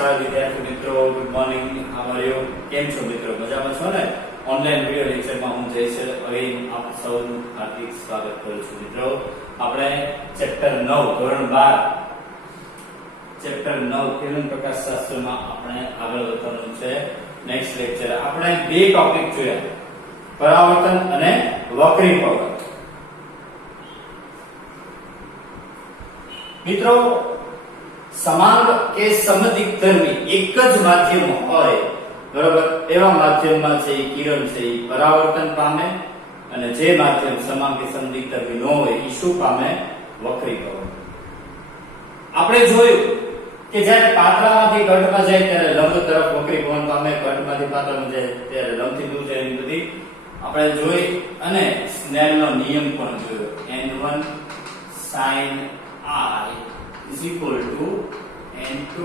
નમસ્કાર વિદ્યાર્થી મિત્રો, good morning. How are you? કેમ છો મિત્રો? મજામાં છો ને? ઓનલાઈન વિડિયો લેક્ચરમાં હું જય સર અહીન આપ સૌનું હાર્દિક સ્વાગત કરું છું મિત્રો. આપણે ચેપ્ટર 9 ધોરણ 12 ચેપ્ટર 9 કિરણ પ્રકાશ શાસ્ત્રમાં આપણે આગળ વધવાનું છે. નેક્સ્ટ લેક્ચર આપણે બે ટોપિક જોયા, પરાવર્તન અને વક્રીભવન. મિત્રો, સમાંગ કે સમદિગ્ધર્મી એક જ માધ્યમ હોય, બરોબર, એવા માધ્યમમાં છે કિરણ છે એ પરાવર્તન પામે, અને જે માધ્યમ સમાંગ કે સમદિગ્ધર્મી ન હોય એ શું પામે? વક્રીભવન. આપણે જોયું કે જ્યારે પાત્રામાંથી ઘટમાં જાય ત્યારે લંબ તરફ વક્રીભવન પામે, ઘટમાંથી પાત્રામાં જાય ત્યારે લંબથી દૂર જાય. એની બધી આપણે જોઈ અને સ્નેલનો નિયમ પણ જોયો. n1 sin I is equal to n2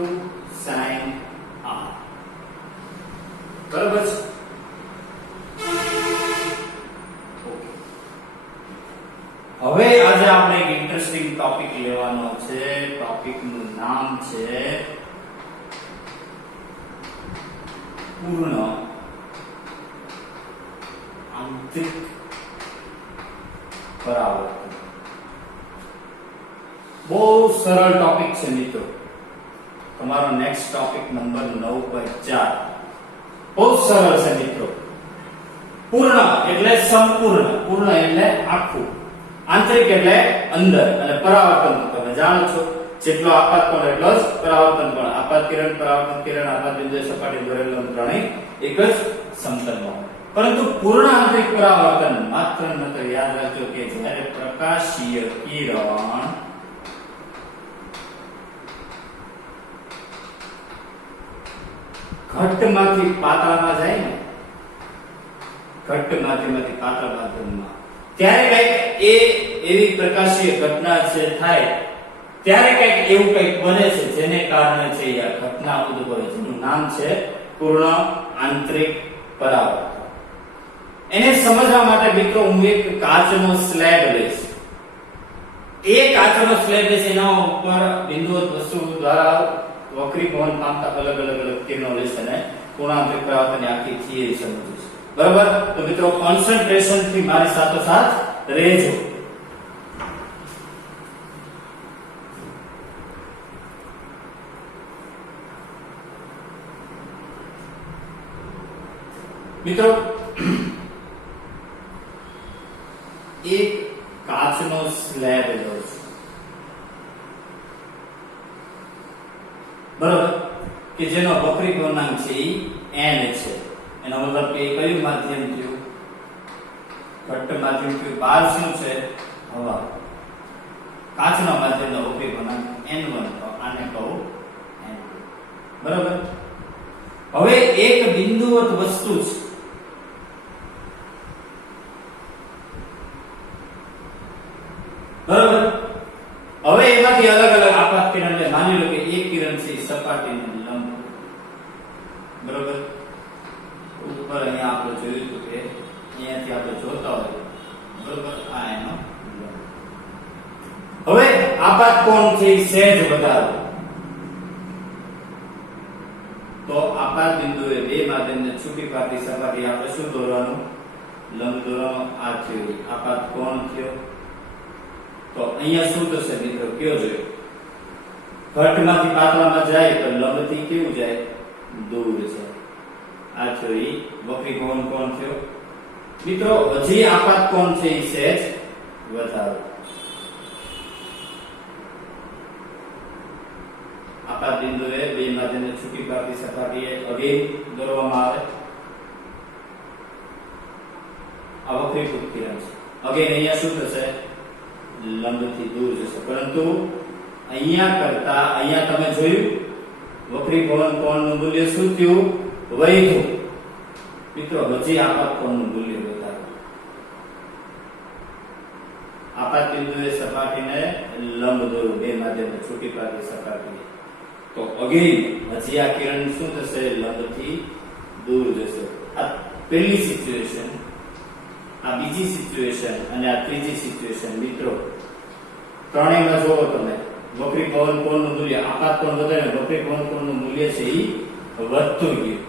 sin R. બરાબર છે? હવે આજે આપણે એક ઇન્ટરેસ્ટિંગ ટોપિક લેવાનો છે. ટોપિકનું નામ છે પૂર્ણ આંતરિક પરાવર્તન. બહુ સરળ ટોપિક છે મિત્રો. તમારો નેક્સ્ટ ટોપિક નંબર 9.4 બહુ સરળ છે મિત્રો. પૂર્ણ એટલે સંપૂર્ણ, પૂર્ણ એટલે આખું, આંતરિક એટલે અંદર, અને પરાવર્તન તમે જાણો છો જેટલો આપાત કોણ એટલો જ પરાવર્તન કોણ. આપાત કિરણ, પરાવર્તન કિરણ, આપાત બિંદુએ સપાટી દોરેલો ત્રણેય એક જ સમતલમાં. પરંતુ પૂર્ણ આંતરિક પરાવર્તન માત્ર યાદ રાખજો કે જ્યારે પ્રકાશીય કિરણ ઘટમાંથી પાતળામાં જાય ને, ઘટમાંથી પાતળા માધ્યમમાં, ત્યારે કઈક એવી પ્રકાશીય ઘટના છે થાય, ત્યારે કઈક એવું કઈક બને છે જેને કારણે છે આ ઘટના ઉદ્ભવે છે. એનું નામ છે પૂર્ણ આંતરિક પરાવર્તન. એને સમજવા માટે મિત્રો હું એક કાચનો સ્લેબ લઈશ. એ કાચનો સ્લેબ છે, એના ઉપર બિંદુવત વસ્તુ દ્વારા વક્રીભવન પામતા અલગ અલગ કિરણો લઈશ અને પૂર્ણાંતરિક પરાવર્તનની આખી થિયરી સમજીશ. બરાબર? તો મિત્રો કોન્સન્ટ્રેશન થી મારી સાથોસાથ રહેજો. મિત્રો, એક કાચનો સ્લેબ લો છું, બરાબર, કે જેનો વક્રીભવનાંક છે એ n છે. એનો મતલબ કે કયું માધ્યમ થયું? ઘટ્ટ માધ્યમ થયું. બહાર શું છે? હવા. કાચના માધ્યમનો વક્રીભવનાંક n1, તો આને કહું n2. બરાબર? હવે એક બિંદુવત વસ્તુ છે, બરાબર. હવે એમાંથી અલગ અલગ આપાત કિરણ લે. માની લો કે એક કિરણ છે સપાટીને લંબ, બરાબર. ઉપર અહીંયા આપણે જોયું હતું કે અહીંયાથી આપણે જોતા હોય, બરાબર, આ એનો લંબ. હવે આપાત કોણ છે સહેજ વધારો, તો આપાત બિંદુએ બે માધ્યમને છૂટી પાડતી સપાટી આપણે શું દોરવાનું? લંબ દોરવાનું. આ થયું આપાત કોણ થયો. તો અહીંયા શું થશે મિત્રો? કયો જોયો? ઘટમાંથી પાતળામાં જાય તો લંબથી કેવું જાય? દૂર જાય. આ થયો ઈ વક્રીભવન કોણ થયો. મિત્રો, હજી આપાત કોણ છે એ સહેજ વધારો. આપાત બિંદુએ બે માધ્યમને છૂટી પાડતી સપાટીએ અગેન દોરવામાં આવે. આ વક્રીભૂત કિરણ છે. અગેન અહીંયા શું થશે? લંબથી દૂર જશે. પરંતુ અહીંયા કરતા અહીંયા તમે જોયું વક્રીભવન કોણનું મૂલ્ય શું થયું? વધ્યું. મિત્રો, હજી આપાત કોણનું મૂલ્ય વધારે. આપાત બિંદુએ સપાટીને લંબ દોરો, બે માધ્યમને છૂટી પાડતી સપાટી, તો અગેન હજી આ કિરણ શું થશે? લંબથી દૂર જશે. આ પહેલી સિચ્યુએશન, આ બીજી સિચ્યુએશન અને આ ત્રીજી સિચ્યુએશન. મિત્રો, ત્રણેયમાં જોવો તમે વક્રી પવન કોણનું મૂલ્ય આપાત કોણ વધારે વક્રી પવન કોણનું મૂલ્ય છે એ વધતું ગયું.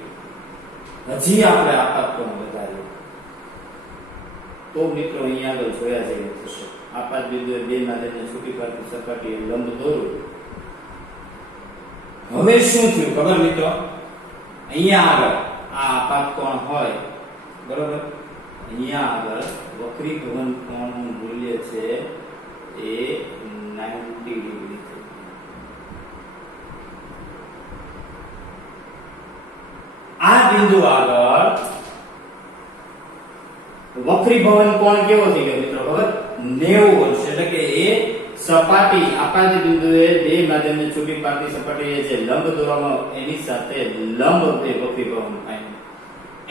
હજી આપણે આપાત કોણ વધાર્યું તો મિત્રો અહીંયા આગળ જોયા જેવું થશે. આપાત બિંદુએ બે માધ્યમને છૂટી પાડતી સપાટીએ લંબ દોરું. હવે શું થયું ખબર મિત્રો? અહીંયા આગળ આ આપાત કોણ હોય બરોબર, અહીંયા આગળ વક્રી પવન કોણનું મૂલ્ય છે એ 90 ડિગ્રી છે. આ બિંદુ આગળ વક્રી પવન કોણ કેવો થઈ ગયો મિત્રો ખબર? 90 અંશ. એટલે કે એ સપાટી આપાત બિંદુએ બે માધ્યમને છૂટી પાડતી સપાટીએ જે લંબ દોરવામાં એની સાથે લંબ તે વક્રી પવન થાય.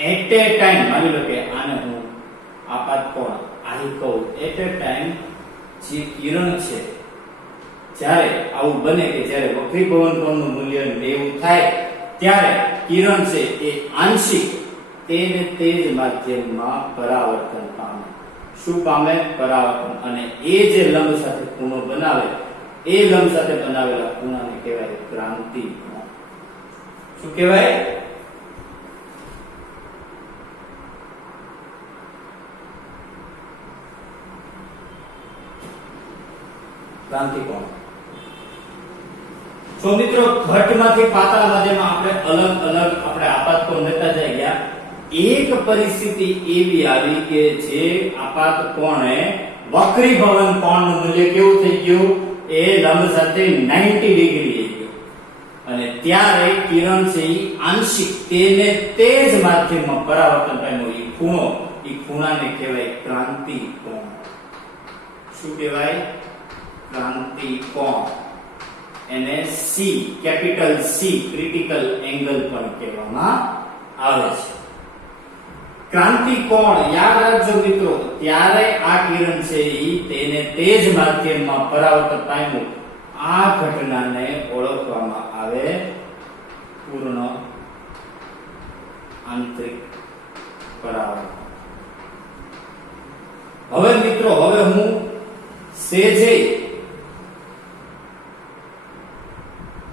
એટ એ ટાઈમ માની લો કે આને હું આપાત કોણ આહી કહું. એટ એ ટાઈમ જે કિરણ છે જ્યારે આવું બને કે જ્યારે વક્રી પવન કોણનું મૂલ્ય 90 થાય ત્યારે કિરણ છે એ આંશિક તેને તે જ માધ્યમમાં પરાવર્તન પામે. શું પામે? પરાવર્તન. અને એ જે લંબ સાથે ખૂણો બનાવે એ લંબ સાથે બનાવેલા ખૂણાને કહેવાય ક્રાંતિ કોણ. શું કહેવાય? ક્રાંતિ કોણ. તો મિત્રો ઘટમાંથી પાતળા માધ્યમમાં આપણે અલગ અલગ આપણે આપાત કોણ લેતા જઈ ગયા. એક પરિસ્થિતિ એવી આવી કે જે આપાત કોણે વક્રી પવન કોણનું મૂલ્ય કેવું થઈ ગયું? એ લંબ સાથે 90 ડિગ્રી થઈ ગયું. અને ત્યારે કિરણ છે એ આંશિક તેને તે જ માધ્યમમાં પરાવર્તન પામ્યો. એ ખૂણો એ ખૂણાને કહેવાય ક્રાંતિ કોણ. શું કહેવાય? ક્રાંતિ કોણ. એને C capital C critical angle પણ કહેવામાં આવે છે. ક્રાંતિ કોણ યાદ રાખજો મિત્રો, ત્યારે આ કિરણ છે ઈ તેને તે જ માધ્યમમાં પરાવર્તન પામ્યું. આ ઘટનાને ઓળખવામાં આવે પૂર્ણ આંતરિક પરાવર્તન. હવે મિત્રો હવે હું સેજે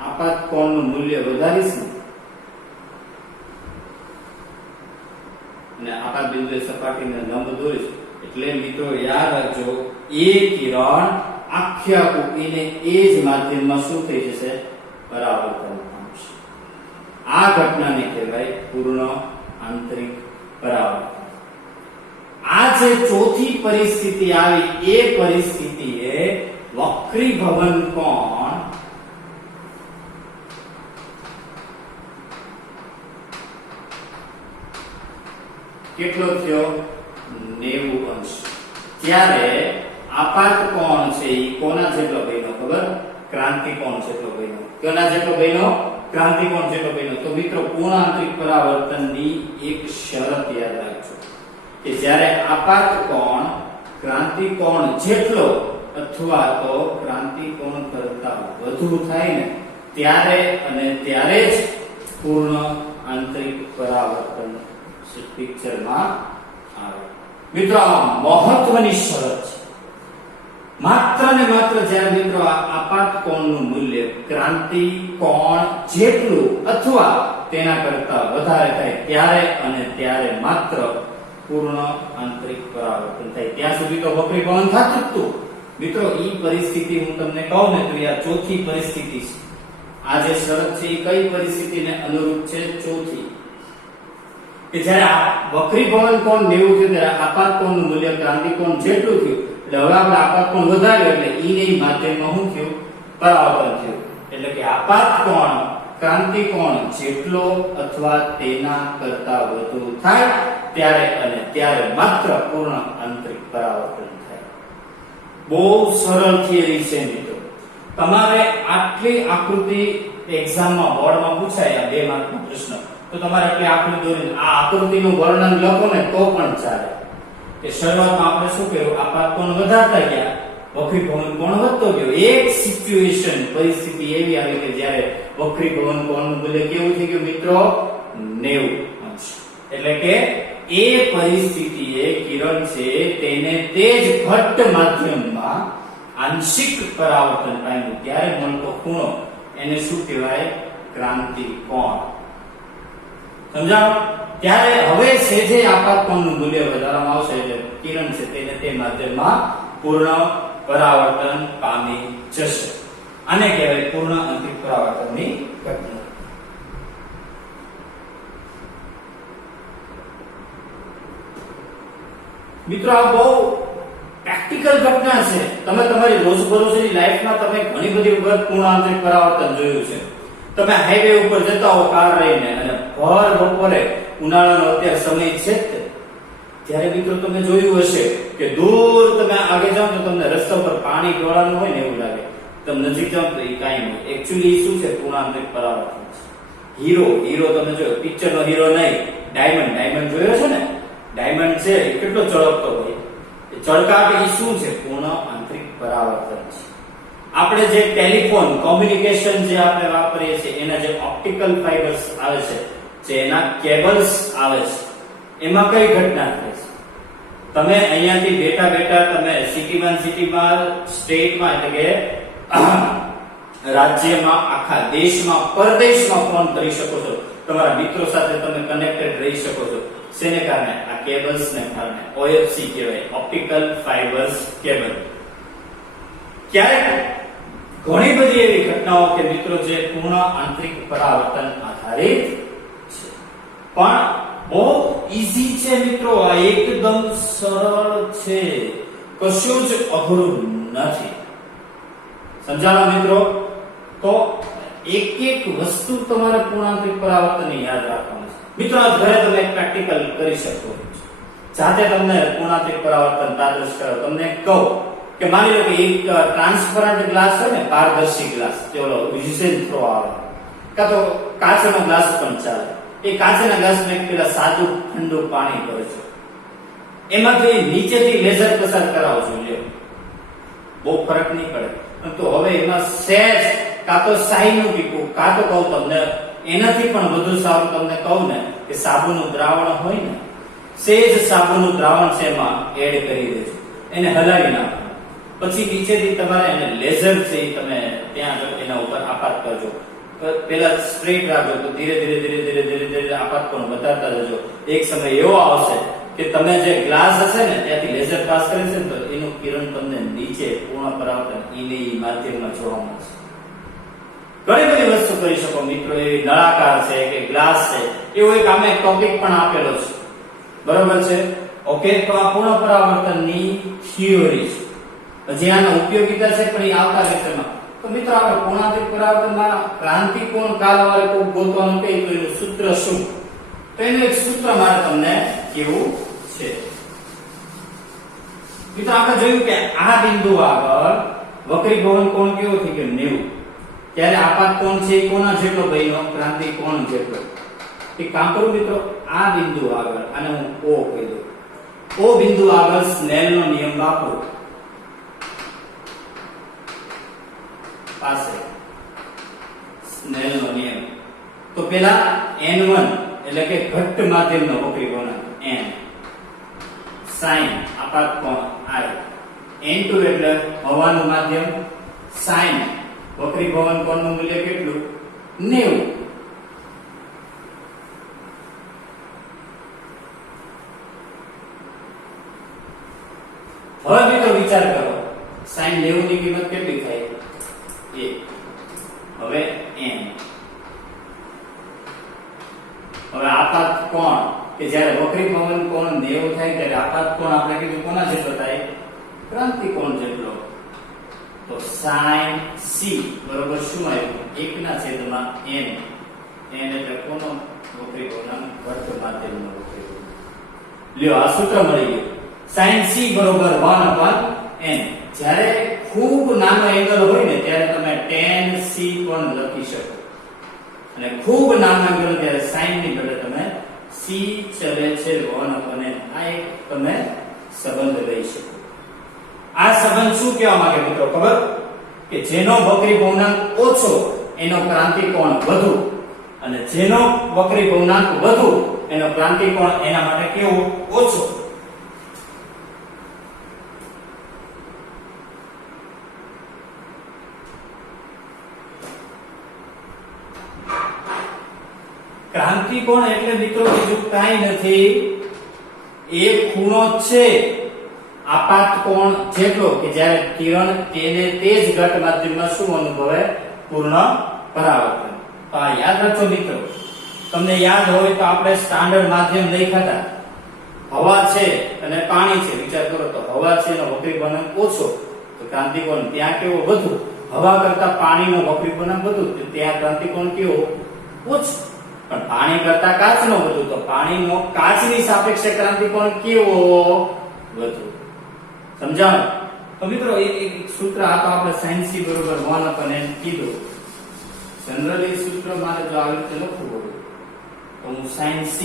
આપાત કોણનું મૂલ્ય વધારીશ અને આપાત બિંદુએ સપાટીને લંબ દોરીશ. એટલે મિત્રો યાદ રાખજો એ કિરણ આખે આખું એને એ જ માધ્યમમાં શું થઈ જશે? પરાવર્તન પામશે. આ ઘટનાને કહેવાય પૂર્ણ આંતરિક પરાવર્તન. આ જે ચોથી પરિસ્થિતિ આવી એ પરિસ્થિતિએ વક્રી ભવન કોણ કેટલો થયો? 90 અંશ. ત્યારે આપાત કોણ છે એ કોના જેટલો બન્યો ખબર? ક્રાંતિ કોણ જેટલો બન્યો. કોના જેટલો બન્યો? ક્રાંતિ કોણ જેટલો બન્યો. તો મિત્રો પૂર્ણ આંતરિક પરાવર્તનની એક શરત યાદ રાખજો કે જ્યારે આપાત કોણ ક્રાંતિ કોણ જેટલો અથવા તો ક્રાંતિ કોણ કરતા વધુ થાય ને ત્યારે અને ત્યારે જ પૂર્ણ આંતરિક પરાવર્તન પિક્ચરમાં આવે. મિત્રો આ મહત્વની શરત છે. માત્ર ને માત્ર જ્યારે મિત્રો આપાત કોણનું મૂલ્ય ક્રાંતિ કોણ જેટલું અથવા તેના કરતા વધારે થાય ત્યારે અને ત્યારે માત્ર પૂર્ણ આંતરિક પરાવર્તન થાય. ત્યાં સુધી તો વક્રી પવન થતું જ હતું. મિત્રો ઈ પરિસ્થિતિ હું તમને કહું ને તો આ ચોથી પરિસ્થિતિ છે. આ જે શરત છે એ કઈ પરિસ્થિતિને અનુરૂપ છે? ચોથી. કે જ્યારે વક્રી પવન કોણ 90 થયું ત્યારે આપાત કોણનું મૂલ્ય ક્રાંતિ કોણ જેટલું થયું. એટલે હવે આપણે આપાત કોણ વધાર્યું એટલે ઈ ને માધ્યમમાં શું થયું? પરાવર્તન થયું. એટલે કે આપાત કોણ ક્રાંતિ કોણ જેટલો અથવા તેના કરતા વધુ થાય ત્યારે અને ત્યારે માત્ર પૂર્ણ આંતરિક પરાવર્તન થાય. બહુ સરળ થિયરી છે મિત્રો. તમારે આટલી આકૃતિ એક્ઝામમાં બોર્ડમાં પૂછાય આ 2 માર્કનો પ્રશ્ન તો તમારે આટલી આકૃતિ દોરીને આ આકૃતિનું વર્ણન લખો ને તો પણ ચાલે. કે શરૂઆતમાં આપણે શું કર્યું? આપાત કોણ વધારતા ગયા, વક્રી પવન કોણ વધતો ગયો. એક સિચ્યુએશન પરિસ્થિતિ એવી આવી કે જ્યારે વક્રી પવન કોણનું મૂલ્ય કેવું થઈ ગયું મિત્રો? 90 અંશ. એટલે કે એ પરિસ્થિતિએ કિરણ છે તેને તે જ ઘટ્ટ માધ્યમમાં આંશિક પરાવર્તન પામ્યું ત્યારે મળતો ખૂણો એને શું કહેવાય? ક્રાંતિ કોણ. સમજાણું? ત્યારે હવે સેજે આપાત કોણનું મૂલ્ય વધારવામાં આવશે એટલે કિરણ છે તેને તે માધ્યમમાં પૂર્ણ પરાવર્તન પામી જશે. આને કહેવાય પૂર્ણ આંતરિક પરાવર્તનની ઘટના. મિત્રો આ બહુ પ્રેક્ટિકલ ઘટના છે. તમે તમારી રોજબરોજની લાઈફમાં તમે ઘણી બધી વખત પૂર્ણ આંતરિક પરાવર્તન જોયું છે. તમે હાઈવે ઉપર જતા હો કાર લઈને અને ભર બપોરે ઉનાળાનો અત્યારે સમય છે ત્યારે મિત્રો તમે જોયું હશે કે દૂર તમે આગળ જાઓ તો તમને રસ્તા પર પાણી ઢોળાનું હોય ને એવું લાગે. તમે નજીક જાઓ તો એ કાંઈ નહીં. એકચ્યુઅલી શું છે? પૂર્ણ આંતરિક પરાવર્તન છે. હીરો તમે જોયો, પિક્ચરનો હીરો નહીં, ડાયમંડ જોયો છે ને? ડાયમંડ છે એ કેટલો ચળકતો હોય. એ ચળકાટ એ શું છે? પૂર્ણ આંતરિક પરાવર્તન છે. આપણે જે ટેલિફોન કોમ્યુનિકેશન જે આપણે વાપરીએ છીએ એના જે ઓપ્ટિકલ ફાઇબર્સ આવે છે, જે એના કેબલ્સ આવે છે, એમાં કઈ ઘટના થાય છે? તમે અહીંયાથી બેઠા તમે સિટીમાં સ્ટેટમાં એટલે કે રાજ્યમાં, આખા દેશમાં, પરદેશમાં ફોન કરી શકો છો. તમારા મિત્રો સાથે તમે કનેક્ટેડ રહી શકો છો. શેને કારણે? આ કેબલ્સ ને કારણે. OFC કહેવાય, ઓપ્ટિકલ ફાઇબર્સ કેબલ. ક્યારેક ઘણી બધી એવી ઘટનાઓ કે મિત્રો જે પૂર્ણ આંતરિક પરાવર્તન આધારિત છે, પણ બહુ ઈઝી છે મિત્રો. આ એકદમ સરળ છે, કશું જ અઘરું નથી. સમજાણો મિત્રો? તો એક વસ્તુ તમારે પૂર્ણ આંતરિક પરાવર્તન યાદ રાખવાનું છે. મિત્રો આ ઘરે તમે એક પ્રેક્ટિકલ કરી શકો છો. જાતે તમને પૂર્ણ આંતરિક પરાવર્તન તાદૃશ કરો. તમને કહું કે માની લો કે એક ટ્રાન્સપરન્ટ ગ્લાસ હોય ને, પારદર્શી ગ્લાસ, જેલો વિઝન થ્રો આવે, કાં તો કાચનો ગ્લાસ પણ ચાલે. એ કાચના ગ્લાસમાં પેલા સાદું ઠંડુ પાણી ભરે છે, એમાંથી નીચેથી લેઝર પસાર કરાવજો. લ્યો, બહુ ફરક નહીં પડે. તો હવે એમાં સહેજ કાં તો શાહીનું ટીપું, કાં તો કહું તમને એનાથી પણ વધુ સારું તમને કહું ને કે સાબુનું દ્રાવણ હોય ને, સહેજ સાબુનું દ્રાવણ છે એમાં એડ કરી દેજો, એને હલાવી નાખો. પછી નીચેથી તમારે એને લેઝર છે તમે ત્યાં એના ઉપર આપાત કરજો. પેલા સ્ટ્રેટ રાખજો, તો ધીરે ધીરે આપાત પણ વધારતા જજો. એક સમય એવો આવશે કે તમે જે ગ્લાસ હશે ને ત્યાંથી લેઝર પાસ કરે છે ને, તો એનું કિરણ તમને નીચે પૂર્ણ પરાવર્તન ઈ માધ્યમમાં જોવા મળશે. ઘણી બધી વસ્તુ કરી શકો મિત્રો. એવી નળાકાર છે કે ગ્લાસ છે, એવો એક આમે ટોપિક પણ આપેલો છે. બરોબર છે? ઓકે, તો આ પૂર્ણ પરાવર્તનની થિયરી છે. પછી આનો ઉપયોગિતા છે પણ એ આવતા લેક્ચરમાં. તો મિત્રો આપણે પૂર્ણ આંતરિક પરાવર્તનમાં ક્રાંતિકોણ કાલવારે કોઈ ગોતવાનું કહે તો એનું સૂત્ર શું? તો એનું એક સૂત્ર મારે તમને કેવું છે. મિત્રો આપણે જોયું કે આ બિંદુ આગળ વક્રીભવન કોણ કેવો થઈ ગયો? 90. ત્યારે આપાત કોણ છે એ કોના જેટલો બન્યો? ક્રાંતિકોણ જેટલો. એક કામ કરું મિત્રો, આ બિંદુ આગળ આને હું O કહી દઉં. O બિંદુ આગળ સ્નેલનો નિયમ વાપરો. પાસે સ્નેલનો નિયમ. તો પેલા N1 એટલે કે ઘટ્ટ માધ્યમનો વક્રીભવનાંક N, sin આપાત કોણ I, N2 એટલે હવાનું માધ્યમ, sin વક્રીભવન કોણનું મૂલ્ય કેટલું? 90. હવે મિત્રો વિચાર કરો, sin 90 ની કિંમત કેટલી થાય? 1. હવે N. હવે આપાત કોણ કે જ્યારે વક્રીભવન કોણ 90 થાય ત્યારે આપાત કોણ આપણે કીધું કોના જેટલો થાય? ક્રાંતિકોણ જેટલો. તો sin C બરોબર શું આવ્યું? 1/n. n એટલે કોનો વક્રીભવનાંક? ઘટ્ટ માધ્યમનો વક્રીભવનાંક. લ્યો, આ સૂત્ર મળી ગયું. sin C બરોબર 1/n. જ્યારે ખૂબ નાનો એંગલ હોય ને ત્યારે તમે tan C પણ લખી શકો, અને ખૂબ નાનો એંગલ ત્યારે sin ની બદલે તમે C ચલે છે 1/n. આ એક તમે સંબંધ લઈ શકો. આ સંબંધ શું કહેવા માંગે મિત્રો ખબર? કે જેનો વક્રીભવનાંક ઓછો એનો ક્રાંતિકોણ વધુ, અને જેનો વક્રીભવનાંક વધુ એનો ક્રાંતિકોણ એના માટે કેવો? ઓછો. ક્રાંતિકોણ એટલે મિત્રો બીજું કાંઈ નથી, એક ખૂણો છે આપાત કોણ જેટલો કે જ્યારે કિરણ તેને તે જ ઘટ માધ્યમમાં શું અનુભવે? પૂર્ણ પરાવર્તન. તો આ યાદ રાખજો મિત્રો. તમને યાદ હોય તો આપણે સ્ટાન્ડર્ડ માધ્યમ દેખાતા હવા છે અને પાણી છે. વિચાર કરો તો હવા છે એનો વક્રીભવનાંક ઓછો, તો ક્રાંતિકોણ ત્યાં કેવો? વધુ. હવા કરતા પાણીનો વક્રીભવનાંક વધુ, તો ત્યાં ક્રાંતિકોણ કેવો? ઓછો. પણ પાણી કરતા કાચનો વધુ, તો પાણીનો કાચની સાપેક્ષે ક્રાંતિકોણ કેવો? વધુ. સમજાણું? તો મિત્રો એક સૂત્ર આ તો આપણે sin c બરોબર 1/n કીધું. જનરલી સૂત્ર મારે જો આવી રીતે લખવું હોય તો હું sin c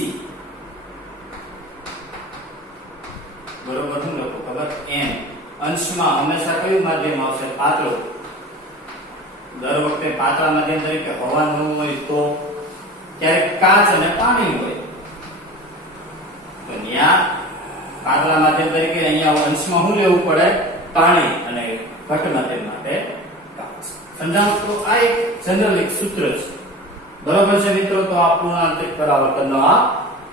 બરોબર હું લખું ખબર? n. અંશમાં હંમેશા કયું માધ્યમ આવશે? પાતળું. દર વખતે પાતળા માધ્યમ તરીકે હવા ન હોય તો ક્યારેક કાચ અને પાણી હોય, તો ત્યાં પાતળા માધ્યમ તરીકે અહીંયા અંશમાં શું લેવું પડે? પાણી, અને ઘટ માધ્યમ માટે કાચ. સમજાણું? તો આ એક જનરલ એક સૂત્ર છે. બરોબર છે મિત્રો? તો આ પૂર્ણ આંતરિક પરાવર્તનનો આ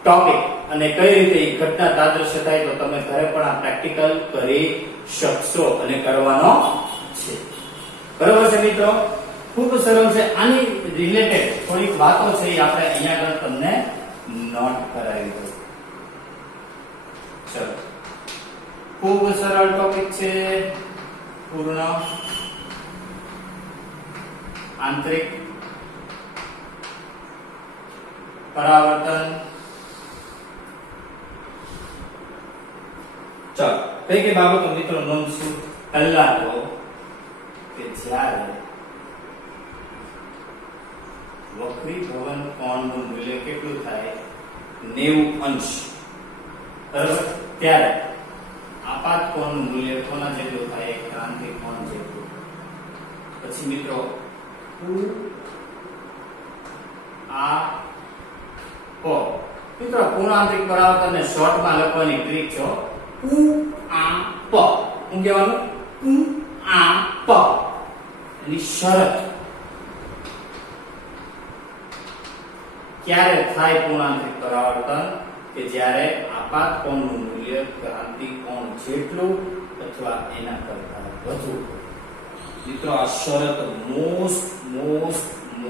ટોપિક, અને કઈ રીતે એ ઘટના તાદૃશ્ય થાય તો તમે ઘરે પણ આ પ્રેક્ટિકલ કરી શકશો અને કરવાનો છે. બરોબર છે મિત્રો? ખૂબ સરળ છે. આની રિલેટેડ થોડીક વાતો છે એ આપણે અહીંયા આગળ તમને નોટ કરાવી દઉં. ચલો, ખૂબ સરળ ટોપિક છે પૂર્ણ આંતરિક પરાવર્તન. ચલો, કઈ કઈ બાબતો મિત્રો નોંધશું? પહેલા તો કે જ્યારે વક્રીભવન કોણનું મૂલ્ય કેટલું થાય? 90 અંશ. બરાબર? ત્યારે આપાત કોણનું મૂલ્ય કોના જેટલું થાય? ક્રાંતિકોણ જેટલું. પછી મિત્રો આ કો મિત્રો પૂર્ણ આંતરિક પરાવર્તનને શોર્ટમાં લખવાની ટ્રીક છે. આ પ હું કહેવાનું આ પ એની શરત ક્યારે થાય પૂર્ણ આંતરિક પરાવર્તન? કે જ્યારે આપાત કોણનું મૂલ્ય ક્રાંતિકોણ જેટલું અથવા એના કરતા વધુ. મિત્રો આ શરત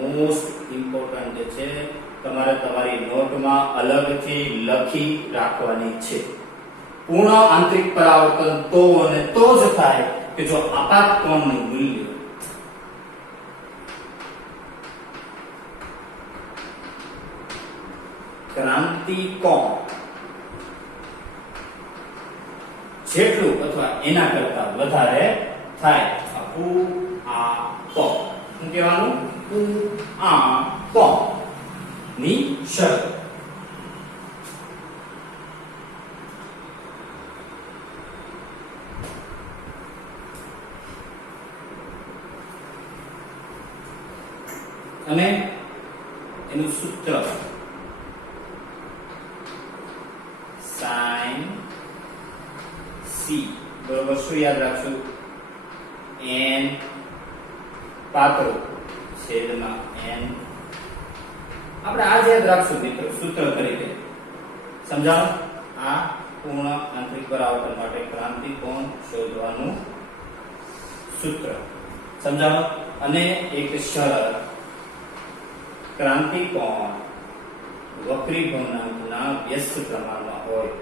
મોસ્ટ ઇમ્પોર્ટન્ટ છે. તમારે તમારી નોટમાં અલગથી લખી રાખવાની છે. પૂર્ણ આંતરિક પરાવર્તન તો અને તો જ થાય કે જો આપાત કોણનું મૂલ્ય ક્રાંતિકોણ જેટલું અથવા એના કરતા વધારે થાય. આ પ શું કહેવાનું? આ પ ની શરત. અને એનું સૂત્ર sin c બરોબર શું યાદ રાખશું? n પાતળું છેદમાં n. આપણે આ જ યાદ રાખશું મિત્રો સૂત્ર તરીકે. સમજાણું? આ પૂર્ણ આંતરિક પરાવર્તન માટે ક્રાંતિકોણ શોધવાનું સૂત્ર. સમજાણું? અને એક શરત, ક્રાંતિકોણ વક્રીભવનાંકના વ્યસ્ત પ્રમાણમાં હોય.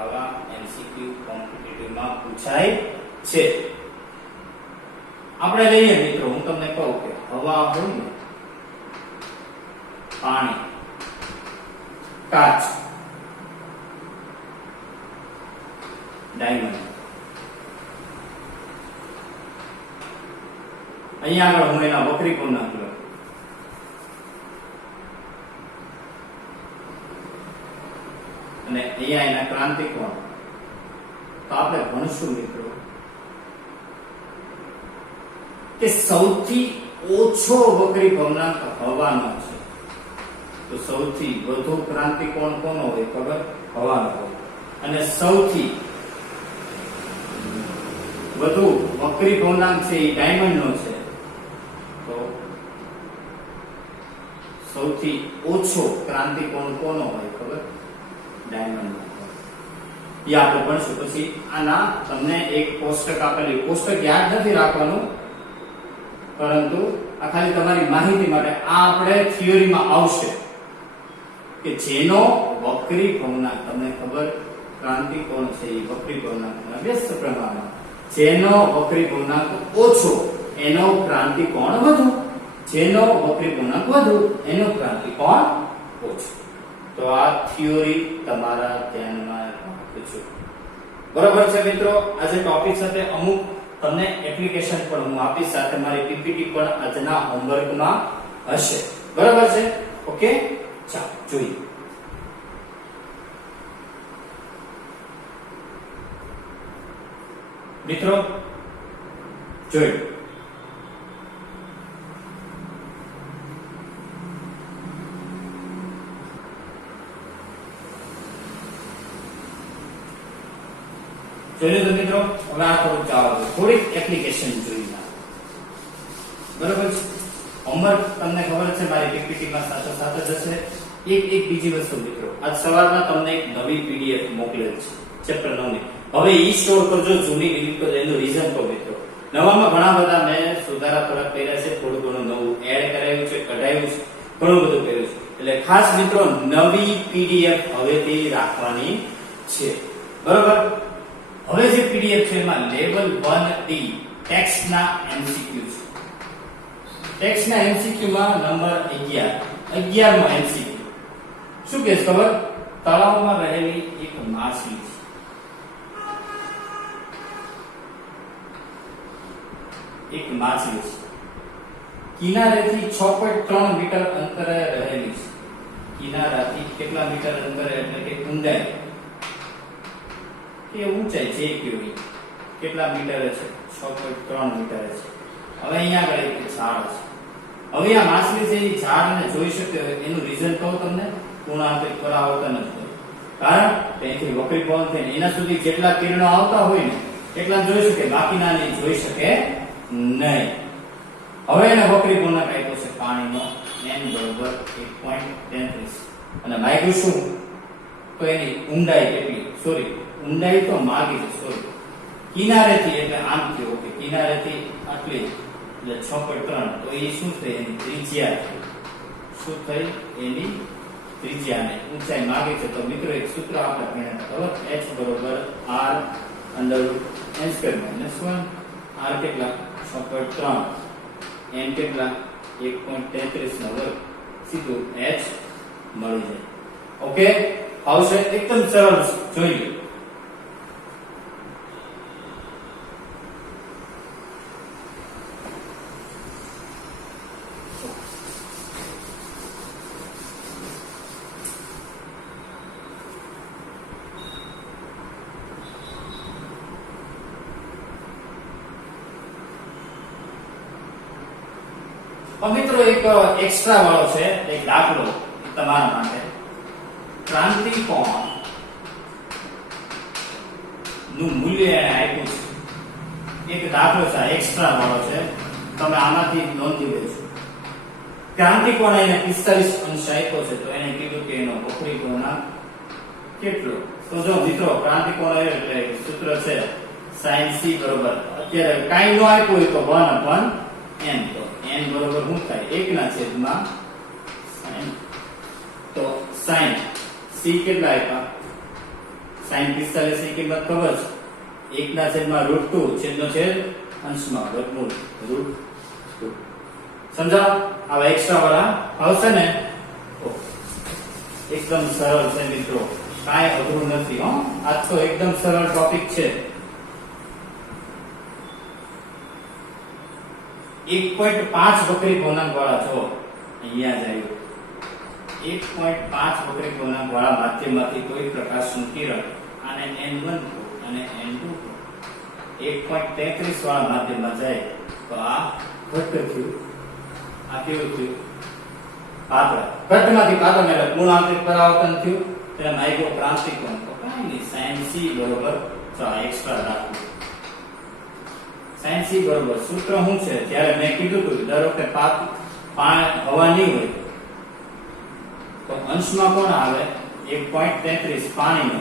આવા એમસીક્યુ કોમ્પિટિટિવમાં પૂછાય છે. આપણે લઈએ મિત્રો, હું તમને કહું કે હવા હોય ને, પાણી, કાચ, ડાયમંડ. અહીંયા આગળ હું એના વક્રીભવનાંક લઉં. અને અહીંયા એના ક્રાંતિકોણ. તો આપણે ભણશું મિત્રો કે સૌથી ઓછો વક્રીભવનાંક હવાનો છે. તો સૌથી વધુ ક્રાંતિકોણ કોનો હોય ખબર? હવાનો હોય. અને સૌથી વધુ વક્રીભવનાંક છે એ ડાયમંડ નો છે. તો સૌથી ઓછો ક્રાંતિ કોણ કોનો હોય ખબર? ડાયમંડ. એ આપણે ભણશું. પછી આના તમને એક કોષ્ટક આપેલી, કોષ્ટક યાદ નથી રાખવાનું, પરંતુ આ ખાલી તમારી માહિતી માટે. આ આપણે થિયરીમાં આવશે કે જેનો વક્રી ભવનાંક, તમને ખબર ક્રાંતિ કોણ છે એ વક્રી ભવનાંકના વ્યસ્ત પ્રમાણમાં, જેનો વક્રી ભવનાંક ઓછો એનો ક્રાંતિ કોણ વધુ, જેનો વક્રી ભવનાંક વધુ એનો ક્રાંતિ કોણ ઓછો. તો આ થિયરી તમારા ધ્યાનમાં રાખજો. બરાબર છે મિત્રો? આજે ટોપિક સાથે અમુક તમને એપ્લિકેશન પણ હું આપીશ, સાથે મારી પીપીટી પણ આજના હોમવર્કમાં હશે. બરાબર છે? ઓકે, ચાલો જોઈએ. મિત્રો જોઈ જોયું તો મિત્રો, હવે આ થોડુંક ચાલો થોડીક એપ્લિકેશન જોઈએ. બરાબર છે? હોમવર્ક તમને ખબર છે મારી પીપીટીમાં સાથે સાથે જ હશે. એક બીજી વસ્તુ મિત્રો, આજ સવારમાં તમને એક નવી પીડીએફ મોકલેલ છે ચેપ્ટર 9 ની. હવે ઈ સ્ટોર કરજો, જૂની ડિલીટ કરજો. એનું રીઝન તો મિત્રો, નવામાં ઘણા બધા મેં સુધારા થોડાક કર્યા છે, થોડું ઘણું નવું એડ કરાયું છે, કઢાયું છે, ઘણું બધું કર્યું છે. એટલે ખાસ મિત્રો નવી પીડીએફ હવેથી રાખવાની છે. બરાબર? હવે જે પીડીએફ છે એમાં લેવલ 1D ટેક્સ્ટના એમસીક્યુ છે. ટેક્સ્ટના એમસીક્યુ માં નંબર 11 માં એમસીક્યુ શું કહે છે ખબર? તળાવમાં રહેલી એક માછલી છે. એક માછલી છે, કિનારેથી 6.3 મીટર અંતરે રહેલી છે. કિનારાથી કેટલા મીટર અંતરે એટલે કે ઊંડાઈ કે ઊંચાઈ જે કેવી કેટલા મીટરે છે? 6.3 મીટરે છે. હવે અહીંયા આગળ એક ઝાડ છે. હવે આ માછલી છે એ ઝાડને જોઈ શકે. એનું રીઝન કહું તમને, પૂર્ણાંકિત પરાવર્તન જ હોય. કારણ કે અહીંથી વક્રી ભવન થઈને એના સુધી જેટલા કિરણો આવતા હોય ને એટલા જોઈ શકે, બાકીના ને જોઈ શકે નહીં. હવે એને વક્રી ભવનાંક આપ્યો છે પાણીનો n બરાબર 1.33 અને માગ્યું શું? તો એની ઊંડાઈ કેટલી? સોરી, ઊંડાઈ તો માગી છે, સોરી, કિનારેથી એટલે આમ થયો. ઓકે, કિનારેથી આટલી એટલે 6.3. તો એ શું થઈ? એની ત્રિજ્યા થઈ. શું થઈ? એની ત્રિજ્યાને ઊંચાઈ માગે છે. તો મિત્રો એક સૂત્ર આપણે ભણ્યા ખબર? h બરાબર r √n² - 1. r કેટલા? 6.3. n કેટલા? 1.33 નો વર્ગ. સીધું h મળી જાય. ઓકે, આવશે એકદમ સરળ. જોઈએ મિત્રો એક એક્સ્ટ્રા વાળો છે, એક દાખલો તમારા માટે. ક્રાંતિ કોણ નું મૂલ્ય એને આપ્યું છે. એક દાખલો છે, એક્સ્ટ્રા વાળો છે, તમે આમાંથી નોંધી લેજો. ક્રાંતિ કોણ એને 45 અંશ આપ્યો છે, તો એને કીધું કે એનો વક્રી ભવનાંક કેટલો? તો જો મિત્રો ક્રાંતિ કોણ એટલે સૂત્ર છે sin c બરોબર, અત્યારે કાઈ ન આપ્યું હોય તો 1/n. તો n બરોબર શું થાય? 1/sin. તો sin c કેટલા આપ્યા? sin 45 ની કિંમત ખબર છે? 1/√2 છેદનો છેદ અંશમાં વર્ગમૂળ √2. સમજાવ? આવા એક્સ્ટ્રા વાળા આવશે ને? એકદમ સરળ છે મિત્રો, કાંઈ અઘરું નથી. આજ તો એકદમ સરળ ટોપિક છે. 1.5 વક્રી ભવનાંક વાળા જો અહીંયા જ આવ્યું. 1.5 વક્રી ભવનાંક વાળા માધ્યમમાંથી કોઈ પ્રકાશનું કિરણ, આને n1 અને n2, 1.33 વાળા માધ્યમમાં જાય તો આ ઘટ થયું. આ કેવું થયું? પાતળા. ઘટમાંથી પાતળા એટલે પૂર્ણાંકિત પરાવર્તન થયું. એટલે માઇક્રો ક્રાંતિ કોણ? તો કાંઈ નહીં, sin c બરોબર, તો આ એક્સ્ટ્રા રાખવું. sin c બરોબર સૂત્ર શું છે? જ્યારે મેં કીધું હતું દર વખતે હવા નહીં હોય તો અંશમાં કોણ આવે 1.33 પાણીનો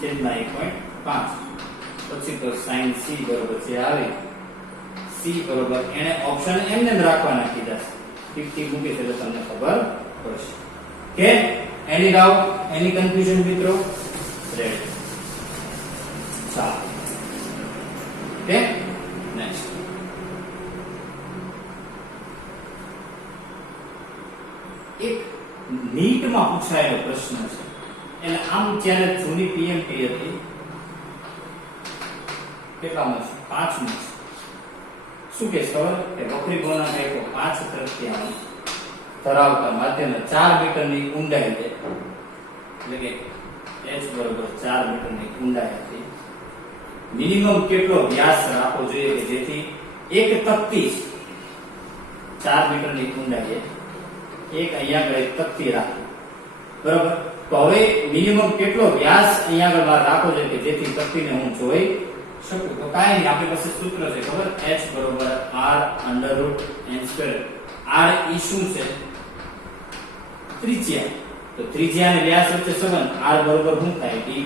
છેદમાં 1.5 પછી તો sin c બરોબર છે આવે c બરોબર એને ઓપ્શન એમને જ રાખવાના કીધા છે ઠીક મૂકી છે તો તમને ખબર પડશે કે એની ડાઉટ એની કન્ફ્યુઝન મિત્રો રેડી ચાલો ઓકે નેક્સ્ટ એક નીટમાં પૂછાયેલો પ્રશ્ન છે એટલે આમ જ્યારે જૂની પીએમટી હતી કેટલામાં છે 5 માં શું કે ખબર કે વક્રી ગોળાનો એકકો 5 તૃતીયાંશ ધરાવતા માધ્યમના 4 મીટરની ઊંડાઈ છે એટલે કે h બરોબર 4 મીટરની ઊંડાઈ હતી મિનિમમ કેટલો વ્યાસ રાખવો જોઈએ કે જેથી એક તકતી 4 મીટરની ઊંડાઈ એક અહીંયા આગળ એક તકતી રાખો બરાબર તો હવે મિનિમમ કેટલો વ્યાસ અહીંયા આગળ રાખવો જોઈએ કે જેથી તકતીને હું જોઈ શકું તો કાઈ નહીં આપણી પાસે સૂત્ર છે ખબર h બરોબર r √n2 r ઈ શું છે ત્રિજ્યા તો ત્રિજ્યા અને વ્યાસ વચ્ચે સંબંધ r બરોબર શું થાય d/2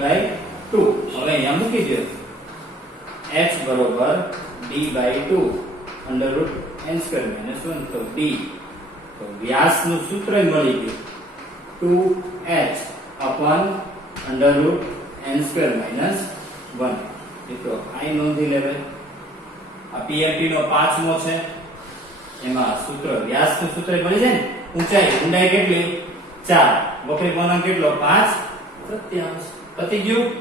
હવે અહીંયા મૂકી દો h બરોબર d/2 √n2 -1 તો d તો વ્યાસનું સૂત્ર મળી ગયું 2h upon √n2 -1 મિત્રો આ નોંધી લેવે આ પીએમટી નો 5મો છે એમાં સૂત્ર વ્યાસનું સૂત્ર મળી જાય ને ઊંડાઈ કેટલી 4 વક્રી કોણ કેટલો 5 તૃતીયાંશ પતી ગયું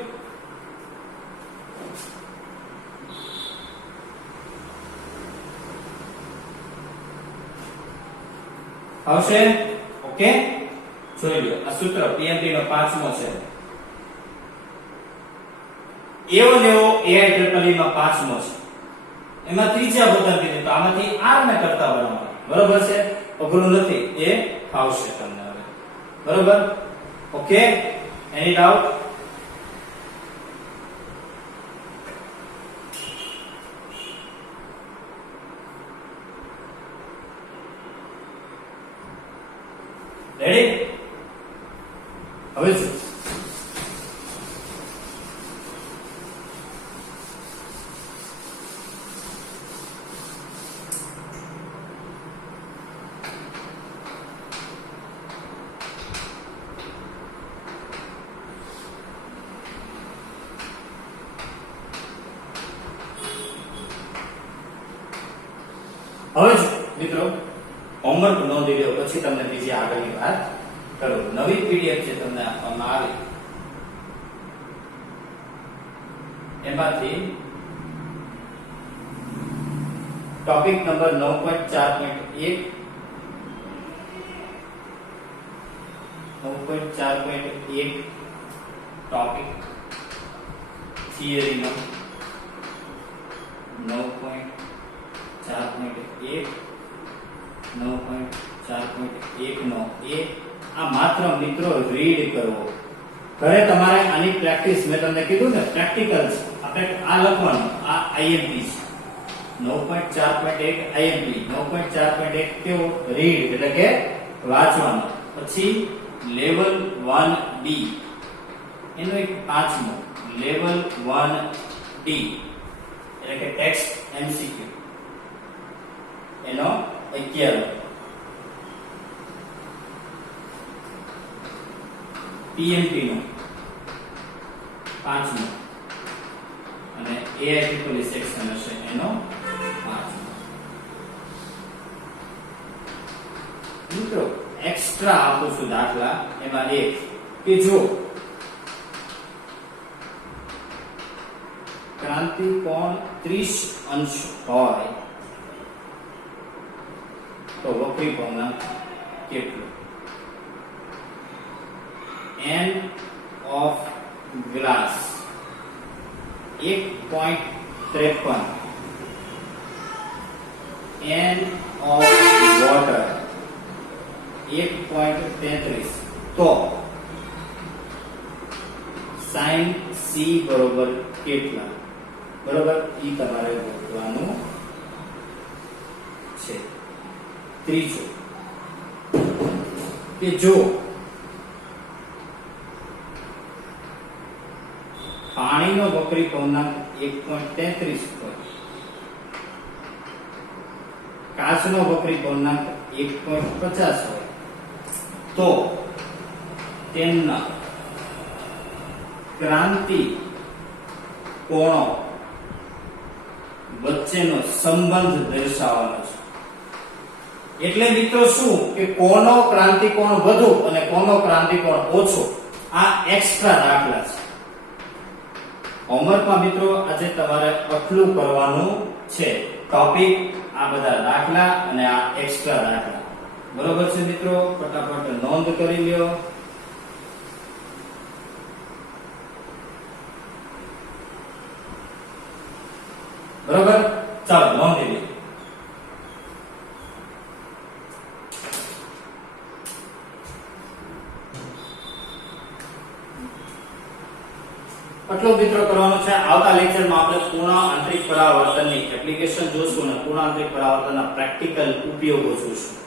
આવશે ઓકે જોઈ લો આ સૂત્ર પીએમટી નો 5મો છે એવો નેવો એઆઈ ટ્રિપલ ઈ માં 5મો છે એમાં ત્રીજા બતાવી દીધું તો આમાંથી r ને કરતા વળવાનું બરોબર છે અઘરું નથી એ આવશે તમને હવે બરોબર ઓકે એની ડાઉટ રેડી હવે શું હવે મિત્રો હોમવર્ક નોંધી લો પછી તમને બીજી આગળની વાત કરો નવી પીડીએફ છે તમને આપવામાં આવી એમાંથી ટોપિક નંબર 9.4.1 ટોપિક થિયરી નો 9.4.1 નો એ આ માત્ર મિત્રો રીડ કરવો ઘરે તમારે આની પ્રેક્ટિસ મેં તમને કીધું ને પ્રેક્ટિકલ છે આપણે આ લખવાનું આ આઈએમપી છે 9.4.1 આઈએમપી 9.4.1 કેવો રીડ એટલે કે વાંચવાનો પછી લેવલ 1D એનો એક 5મો લેવલ 1D એટલે કે ટેક્સ્ટ એમસીક્યુ એનો 11 પીએમટી નો 5મો અને એઆઈ ટ્રિપલ સેક્શન હશે એનો 5મો મિત્રો એક્સ્ટ્રા આપું છું દાખલા એમાં એક કે જો ક્રાંતિ કોણ 30 અંશ હોય તો વક્રી કોણ કેટલું n of glass 1.53 n of water 1.33 તો sin c બરોબર કેટલા બરોબર ઈ તમારે ગોતવાનું છે ત્રીજો કે જો વક્રી પવનાંક 1.33 હોય, કાચનો વક્રી પવનાંક 1.50 હોય, તો તેમના ક્રાંતિ કોણો વચ્ચેનો સંબંધ દર્શાવવાનો છે. એટલે મિત્રો શું કે કોનો ક્રાંતિકોણ વધુ અને કોનો ક્રાંતિકોણ ઓછો, આ એક્સ્ટ્રા દાખલા છે. હોમવર્કમાં મિત્રો આજે તમારે આટલું કરવાનું છે. ટોપિક, આ બધા દાખલા અને આ એક્સ્ટ્રા દાખલા. બરોબર છે મિત્રો? ફટાફટ નોંધ કરી લ્યો. બરોબર, ચાલો નોંધી લ્યો. આટલું મિત્રો કરવાનું છે. આવતા લેક્ચરમાં આપણે પૂર્ણ આંતરિક પરાવર્તનની એપ્લિકેશન જોશું અને પૂર્ણ આંતરિક પરાવર્તનના પ્રેક્ટિકલ ઉપયોગો જોશું.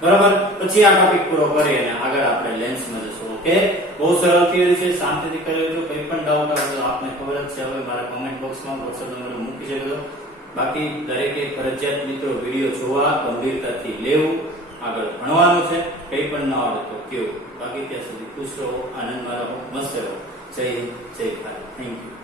બરાબર, પછી આ ટોપિક પૂરો કરી અને આગળ આપણે લેન્સમાં જશું. ઓકે, બહુ સરળ થિયરી છે, શાંતિથી કરી લેજો. કંઈ પણ ડાઉટ આવે તો આપને ખબર જ છે, હવે મારા કમેન્ટ બોક્સમાં WhatsApp નંબર મૂકી શકજો. બાકી દરેકે ફરજિયાત મિત્રો વિડિયો જોવા, ગંભીરતાથી લેવું, આગળ ભણવાનું છે. કંઈ પણ ન આવે તો કેવું. બાકી ત્યાં સુધી ખુશ રહો, આનંદમાં રહો, મસ્ત રહો. જય હિન્દ, જય ભારત. Thank you.